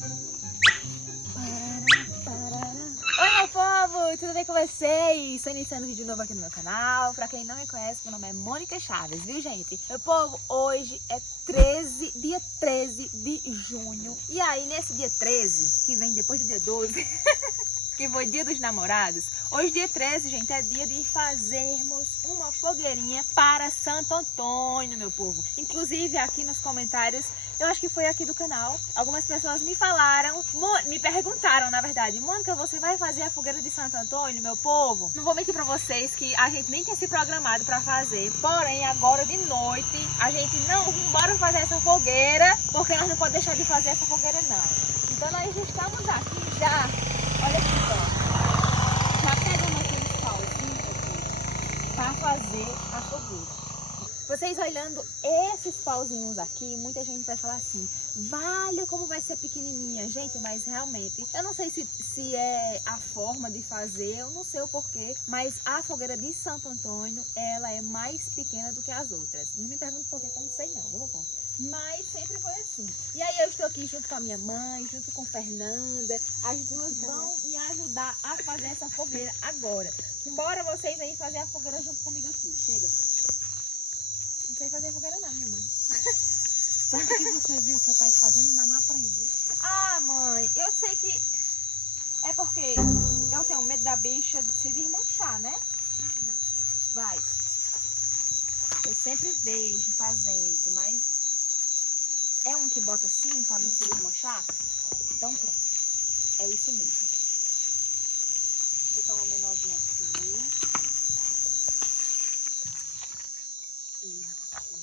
Oi, meu povo! Tudo bem com vocês? Estou iniciando um vídeo novo aqui no meu canal. Pra quem não me conhece, meu nome é Mônica Chaves, viu, gente? Meu povo, hoje é dia 13 de junho. E aí, nesse dia 13, que vem depois do dia 12... que foi dia dos namorados. Hoje, dia 13, gente, é dia de fazermos uma fogueirinha para Santo Antônio, meu povo. Inclusive, aqui nos comentários, eu acho que foi aqui do canal, algumas pessoas me falaram, me perguntaram, na verdade, Mônica, você vai fazer a fogueira de Santo Antônio, meu povo? Não vou mentir pra vocês que a gente nem tinha se programado pra fazer, porém, agora de noite, a gente não, bora fazer essa fogueira, porque nós não podemos deixar de fazer essa fogueira, não. Então, nós estamos aqui já. Olha aqui, ó. Já pegamos aqueles pauzinhos aqui para fazer a fogueira. Vocês olhando esses pauzinhos aqui, muita gente vai falar assim, vale como vai ser pequenininha. Gente, mas realmente, eu não sei se é a forma de fazer, eu não sei o porquê, mas a fogueira de Santo Antônio, ela é mais pequena do que as outras. Não me pergunte por quê, que eu não sei não, viu, meu povo? Mas sempre foi assim. E aí eu estou aqui junto com a minha mãe, junto com Fernanda. As duas vão me ajudar a fazer essa fogueira agora. Bora vocês aí fazer a fogueira junto comigo aqui. Chega. Não sei fazer fogueira não, minha mãe. Tanto que você viu seu pai fazendo e ainda não aprendeu. Ah, mãe, eu sei que... É porque eu tenho medo da bicha de se desmanchar, né? Não. Vai. Eu sempre vejo fazendo, mas... É um que bota assim para não se desmanchar? Então pronto. É isso mesmo. Vou botar uma menorzinha aqui. E aqui.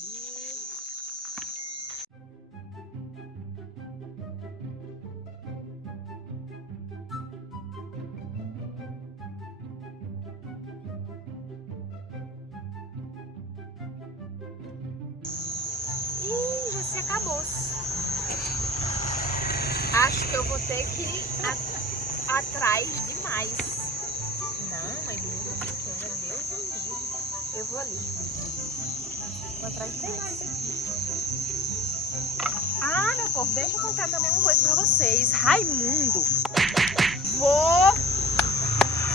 Ih, já se acabou. Acho que eu vou ter que ir atrás demais. Não, mas Deus me livre. Eu vou ali. Vou atrás demais. Ah, meu povo, deixa eu contar também uma coisa pra vocês. Raimundo. Vou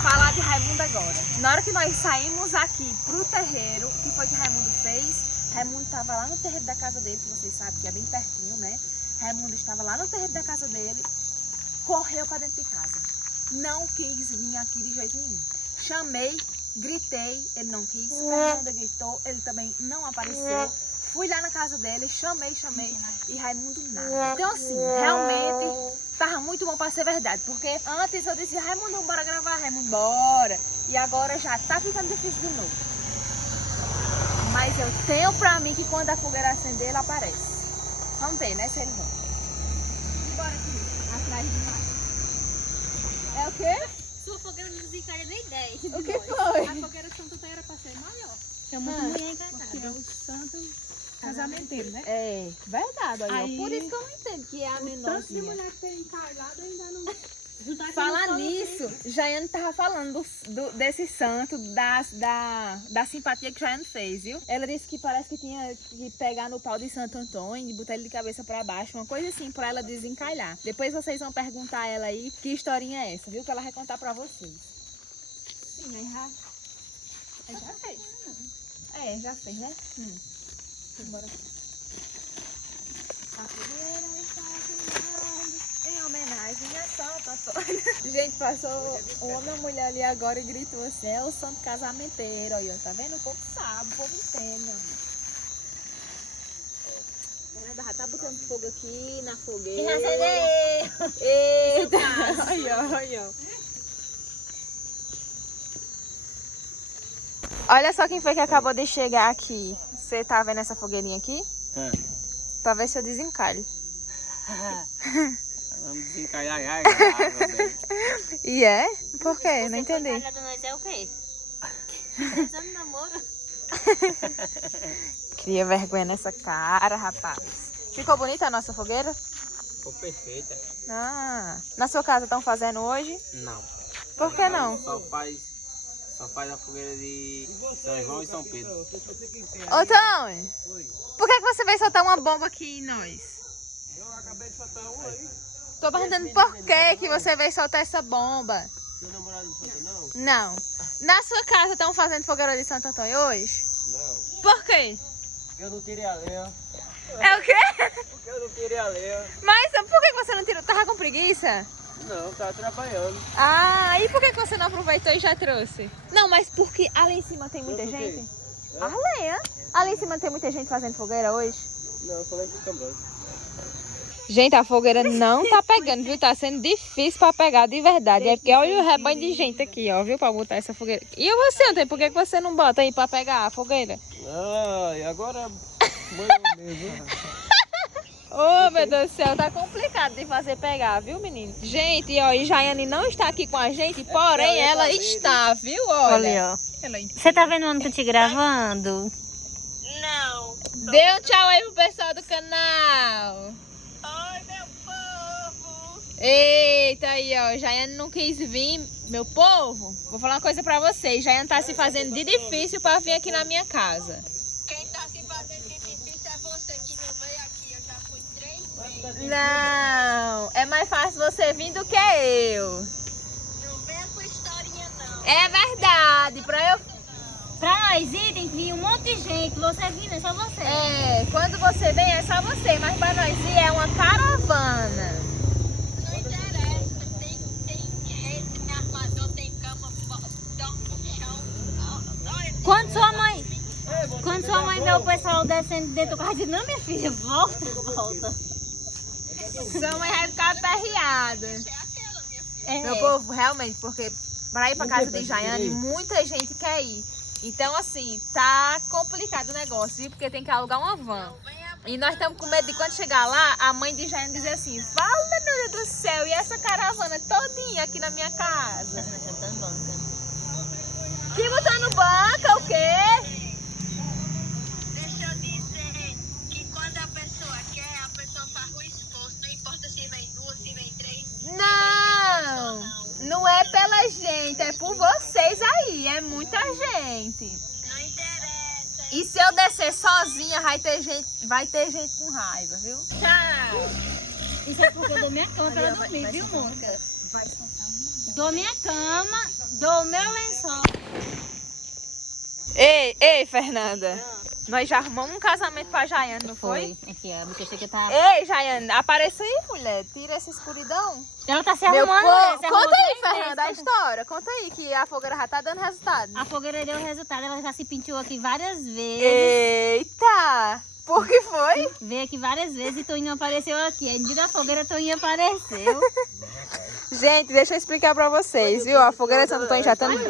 falar de Raimundo agora. Na hora que nós saímos aqui pro terreiro, o que foi que Raimundo fez? Raimundo estava lá no terreiro da casa dele, que vocês sabem que é bem pertinho, né? Raimundo estava lá no terreiro da casa dele, correu para dentro de casa. Não quis vir aqui de jeito nenhum. Chamei, gritei, ele não quis. Fernanda gritou, ele também não apareceu. Fui lá na casa dele, chamei e Raimundo nada. Então assim, realmente tava muito bom para ser verdade. Porque antes eu disse, Raimundo, bora gravar, Raimundo, bora. E agora já tá ficando difícil de novo. Mas eu tenho pra mim que quando a fogueira acender, ele aparece. Vamos ver, né, se ele vão. Bora aqui, atrás de mais. É o quê? Sua fogueira não desencalha nem 10. O que foi? A fogueira de Santo Antônio era pra ser maior. Tinha muita mulher encantada. Porque é o santo casamenteiro, né? É, verdade. Olha, Aí, por isso que eu não entendo que é a tanto de menorzinha. mulher que tem encalhado ainda não... Falar nisso, Jaiane tava falando desse santo, da simpatia que Jaiane fez, viu? Ela disse que parece que tinha que pegar no pau de Santo Antônio e botar ele de cabeça pra baixo, uma coisa assim, pra ela desencalhar. Depois vocês vão perguntar a ela aí que historinha é essa, viu? Que ela vai contar pra vocês. Sim, aí já fez. É, já fez, né? Bora. A fogueira está queimando em homenagem a Santo Antônio. Gente, passou um homem e uma mulher ali agora e gritou assim, é o santo casamenteiro. Aí, ó, tá vendo? O povo sabe, o povo entende, meu amigo. Fernanda já tá botando fogo aqui na fogueira. Eita! Olha. Olha só quem foi que acabou de chegar aqui. Você tá vendo essa fogueirinha aqui? Pra ver se eu desencalho. Vamos desencalhar já. E é? Por quê? Não entendi. Nós é o quê? 3 anos de namoro. Cria vergonha nessa cara, rapaz. Ficou bonita a nossa fogueira? Ficou perfeita. Ah, na sua casa estão fazendo hoje? Não. Por que não? Só faz a fogueira de São João e São Pedro. Ô, Tony, por que você veio soltar uma bomba aqui em nós? Eu acabei de soltar um aí. Tô perguntando por que você veio soltar essa bomba. Seu namorado não solta, não? Não. Na sua casa estão fazendo fogueira de Santo Antônio hoje? Não. Por quê? Porque eu não tirei a lenha. É o quê? Porque eu não tirei a lenha. Mas por que você não tirou? Tava com preguiça? Não, tava trabalhando. Ah, e por que você não aproveitou e já trouxe? Não, mas porque ali em cima tem muita Trouxe o quê? gente? A lenha. Ali em cima tem muita gente fazendo fogueira hoje? Não, só lembro de cambrança. Gente, a fogueira não tá pegando, viu? Tá sendo difícil pra pegar de verdade. É porque olha o rebanho de gente aqui, ó, viu? Pra botar essa fogueira. E você, Antônio, por que você não bota aí pra pegar a fogueira? Ah, e agora banhou mesmo. Ô, meu Deus do céu, tá complicado de fazer pegar, viu, menino? Gente, ó, e Jaiane não está aqui com a gente, porém ela está, viu? Olha. Você tá vendo onde tô te gravando? Não. Dê um tchau aí pro pessoal do canal. Oi, meu povo. Eita, aí, ó, Jaiane não quis vir. Meu povo, vou falar uma coisa pra vocês. Jaiane tá se fazendo de difícil pra vir aqui na minha casa. Quem tá se fazendo de difícil é você que não veio aqui. Eu já fui 3 vezes. Não, é mais fácil você vir do que eu. Não venha com historinha, não. É verdade, pra eu... Pra nós ir, tem que vir um monte de gente. Você vindo, é só você. É, quando você vem é só você, mas pra nós ir é uma caravana. Não interessa. Tem rede, tem armador, tem cama, dorme no chão. Olha, Quando sua mãe vê o pessoal descendo dentro do carro, diz, não, minha filha, volta, volta. Sua mãe vai ficar aperreada. é aquela, minha filha. É. Meu povo, realmente, porque pra ir pra casa de Jaiane, muita gente quer ir. Então, assim, tá complicado o negócio, viu? Porque tem que alugar uma van. Venha E nós estamos com medo de quando chegar lá, a mãe de Jaiane dizer assim, fala, meu Deus do céu, e essa caravana todinha aqui na minha casa? Que botando banca, o quê? Deixa eu dizer que quando a pessoa quer, a pessoa faz o esforço. Não importa se vem 2, se vem 3. Não, não é pela gente, é por vocês aí, é muita gente. Não interessa. E se eu descer sozinha, vai ter gente com raiva, viu? Tchau! Isso é porque eu dou minha cama pra ela dormir, viu, Mônica? Dou minha cama, dou meu lençol. Ei, Fernanda. Nós já arrumamos um casamento pra Jaiane, não foi? Enfim, a bicha tá... Ei, Jaiane, apareça aí, mulher. Tira essa escuridão. Ela tá se Meu arrumando, povo, mulher, se arrumou conta aí, 3 vezes, Fernanda, a tá? história. Conta aí que a fogueira já tá dando resultado. A fogueira deu resultado, ela já se pintou aqui várias vezes. Eita! Por que foi? Veio aqui várias vezes e Toninho apareceu aqui. Aí no dia da fogueira, Toninho apareceu. Gente, deixa eu explicar pra vocês, viu? A fogueira de Santo Antônio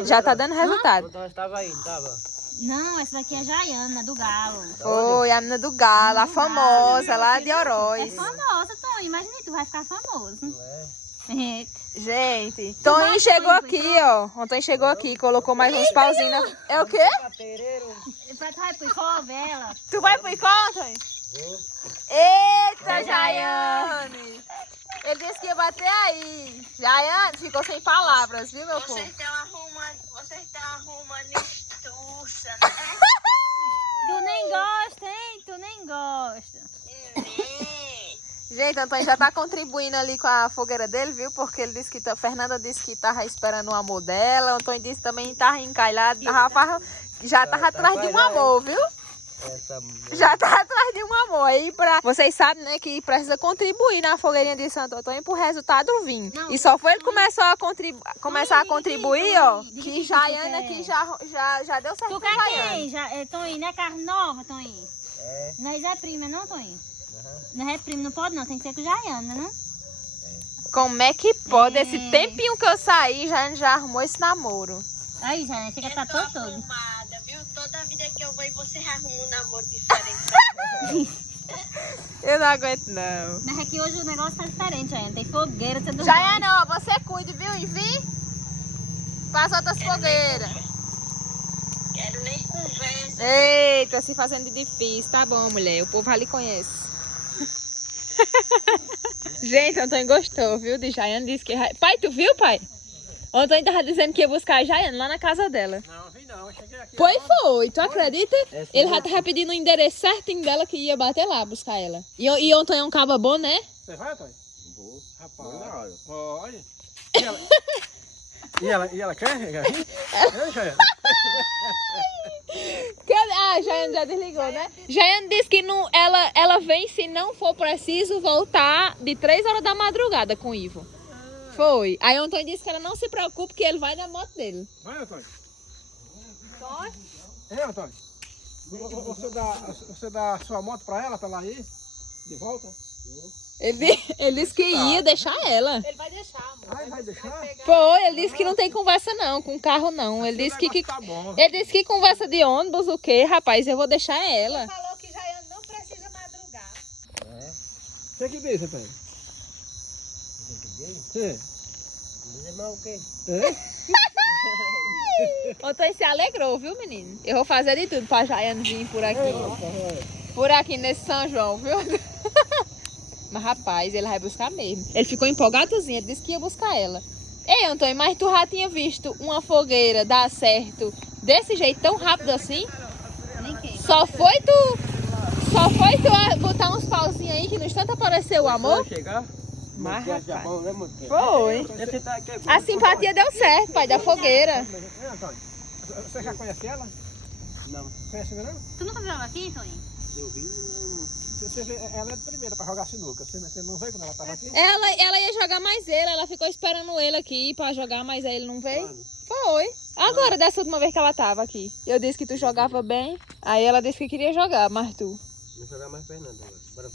já tá dando resultado. Então nós tava aí, não tava? Não, essa daqui é Jaiana, do Galo. Foi, a menina do Galo, a famosa, lá de É Oroz. famosa, Toninho. Imagina, tu vai ficar famoso. É. Gente, Toninho chegou aqui, ó. O Toninho chegou aqui, colocou mais uns pauzinhos na... É o quê? Vai pro Icó, vela. Tu vai pro Icó, Toninho? Eita, Jaiane! Ele disse que ia bater aí. Jaiane ficou sem palavras, viu, meu povo? Vocês estão arrumando estuça, né? Tu nem gosta, hein? Tu nem gosta. Gente, Antônio já tá contribuindo ali com a fogueira dele, viu? Porque ele disse que... Fernanda disse que tava esperando o amor dela. O Antônio disse que também tava encalhado. Já tava atrás de um amor, viu? Essa... Já tá atrás de um amor. Aí vocês sabem, né, que precisa contribuir na fogueirinha de Santo Antônio pro resultado vir. Não, E só foi ele começar a contribuir, ó, Toninho, que Jaiane aqui já deu certo Tu com quer Jaiane. quem? Toninho, não é carne nova, Toninho? É. Nós é prima, não, Toninho? Aham. Nós é prima, não pode não, tem que ser com Jaiana, não? Como é que pode? Esse tempinho que eu saí, Jaiane já arrumou esse namoro. Aí, Jaiana, chega tá Eu tô todo todo. arrumada, viu? Toda vida que eu vou e você arruma um namoro diferente pra mim. Eu não aguento, não. Mas aqui hoje o negócio tá diferente, Jaiana. Tem fogueira, tudo bem. Jaiane, ó, você cuide, viu? E vir para as outras fogueiras. Quero nem conversa. Eita, se fazendo de difícil. Tá bom, mulher. O povo já lhe conhece. Gente, Antônio gostou, viu? De Jaiane. Disse que... Pai, tu viu, pai? O Antônio tava dizendo que ia buscar a Jaiane lá na casa dela. Não, vi não. Eu cheguei aqui. Pois foi, tu acredita? É, Ele já tava pedindo o endereço certinho dela que ia bater lá buscar ela. E o Antônio é um caba bom, né? Você vai, Antônio? Vou. Rapaz, olha. E ela quer? Ah, a Jaiane já desligou, né? Jaiane disse que não, ela vem se não for preciso voltar de 3 horas da madrugada com o Ivo. Foi. Aí o Antônio disse que ela não se preocupe que ele vai na moto dele. Vai, Antônio. Só? Antônio. Você dá a sua moto pra ela ir de volta? Ele disse que ia deixar ela. Ele vai deixar, amor. Ai, vai deixar? Foi, ele disse que não tem conversa não, com carro não. Ele disse que Tá bom. ele disse que conversa de ônibus o quê, rapaz? Eu vou deixar ela. Falou que Jaiane não precisa madrugar. O que diz, Antônio? É. O Antônio se alegrou, viu, menino? Eu vou fazer de tudo pra Jaiane vir por aqui. Por aqui nesse São João, viu? Mas, rapaz, ele vai buscar mesmo. Ele ficou empolgadozinho, ele disse que ia buscar ela. Ei, Antônio, mas tu já tinha visto uma fogueira dar certo desse jeito, tão rápido assim? Ninguém. Só foi tu botar uns pauzinhos aí que no instante apareceu o amor? Chegar? Mas, rapaz, Foi. foi. A simpatia deu certo, pai, da fogueira. Antônio, você já conhece ela? Não. Conhece ainda não? Tu nunca viu ela aqui, Toninho? Eu vi, não. Ela é de primeira pra jogar sinuca. Você não veio quando ela tava aqui? Ela ia jogar mais ele, ela ficou esperando ele aqui pra jogar, mas aí ele não veio. Quando? Foi. Agora, dessa última vez que ela tava aqui. Eu disse que tu jogava bem, aí ela disse que queria jogar, mas tu. Vou jogar mais Fernando agora. Bora.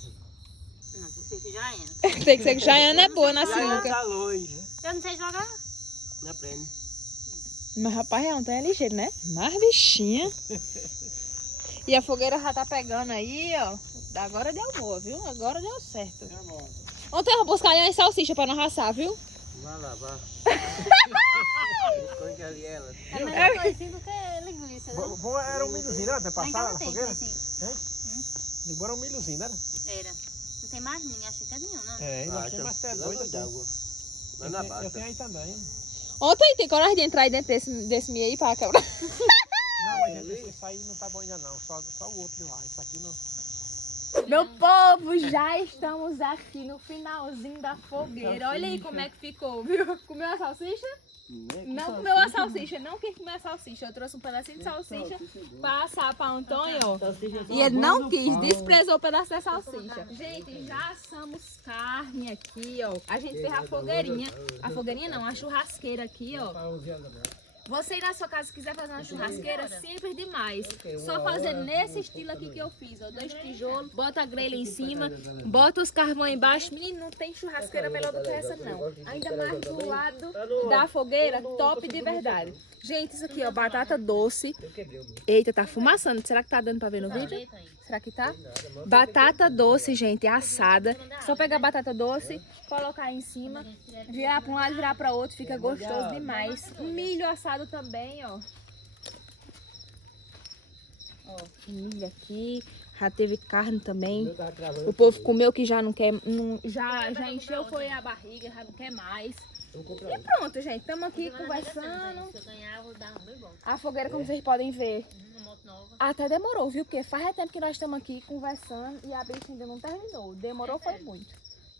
Não, tu sei que Jaiane. Tem que ser que Jaiane é boa na Jaiane sinuca. tá longe. Eu não sei jogar. Não aprende. Mas rapaz, ela não é ligeiro, né? Mas bichinha. E a fogueira já tá pegando aí, ó. Agora deu boa, viu? Agora deu certo. Ontem eu vou buscar ali umas salsichas pra não raçar, viu? Vai lá, vai. Esconde ali ela. É melhor coisinha do que linguiça, não? Bom, era um milhozinho, né? Até Lá em passar casa na tem, fogueira? sim. De boa era um milhozinho, né? Era. Não tem mais ninguém, acho que tem nenhum, não. É, ainda Acha? tem, mas você é Lá doido. de água. Lá na Eu basta. tenho aí também. Ontem tem coragem de entrar aí dentro desse meio aí pra quebrar. Não, mas esse aí não tá bom ainda não. Só o outro de lá. Isso aqui não. Meu povo, já estamos aqui no finalzinho da fogueira. Olha aí como é que ficou, viu? Comeu a salsicha? Não comeu a salsicha, não quis comer a salsicha. Eu trouxe um pedacinho de salsicha pra assar pra Antônio. E ele não quis, desprezou o pedaço da salsicha. Gente, já assamos carne aqui, ó. A gente fez a fogueirinha. A fogueirinha não, a churrasqueira aqui, ó. Você aí na sua casa, se quiser fazer uma churrasqueira, simples demais. Só fazer nesse estilo aqui que eu fiz, ó. 2 tijolos, bota a grelha em cima, bota os carvões embaixo. Menino, não tem churrasqueira melhor do que essa, não. Ainda mais do lado da fogueira, top de verdade. Gente, isso aqui, ó, batata doce. Eita, tá fumaçando. Será que tá dando pra ver no vídeo? Será que tá? Batata doce, gente, assada. Só pegar a batata doce, colocar aí em cima, virar pra um lado, virar pra outro, fica gostoso demais. Milho assado também, ó. Ó, milho aqui. Já teve carne também. O povo comeu que já não quer, já encheu foi a barriga, já não quer mais. E pronto, gente, estamos aqui conversando. Se eu ganhar, eu vou dar um bem bom. A fogueira, como vocês podem ver, Uma moto nova. até demorou, viu? Porque faz tempo que nós estamos aqui conversando e a bicha ainda não terminou. Demorou foi muito.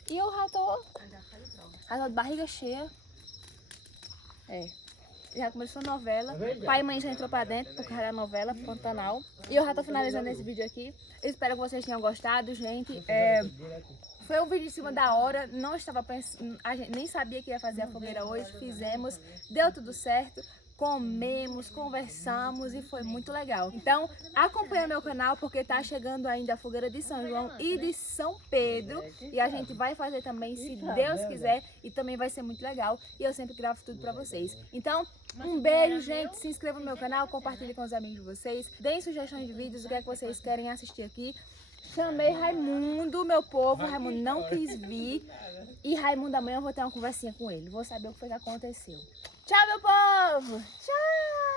E eu já tô de barriga cheia. É. Já começou a novela. Pai e mãe já entrou pra dentro por causa da novela, Pantanal. E eu já tô finalizando esse vídeo aqui. Eu espero que vocês tenham gostado, gente. Foi um vídeo em cima da hora. Não estava pensando, a gente nem sabia que ia fazer a fogueira hoje. Fizemos, deu tudo certo. Comemos, conversamos e foi muito legal. Então, acompanha meu canal porque tá chegando ainda a fogueira de São João e de São Pedro. E a gente vai fazer também, se Deus quiser. E também vai ser muito legal. E eu sempre gravo tudo pra vocês. Então, um beijo, gente. Se inscreva no meu canal, compartilhe com os amigos de vocês. Deem sugestões de vídeos, o que é que vocês querem assistir aqui. Chamei Raimundo, meu povo. Raimundo não quis vir. E Raimundo amanhã eu vou ter uma conversinha com ele. Vou saber o que foi que aconteceu. Tchau, meu povo! Tchau!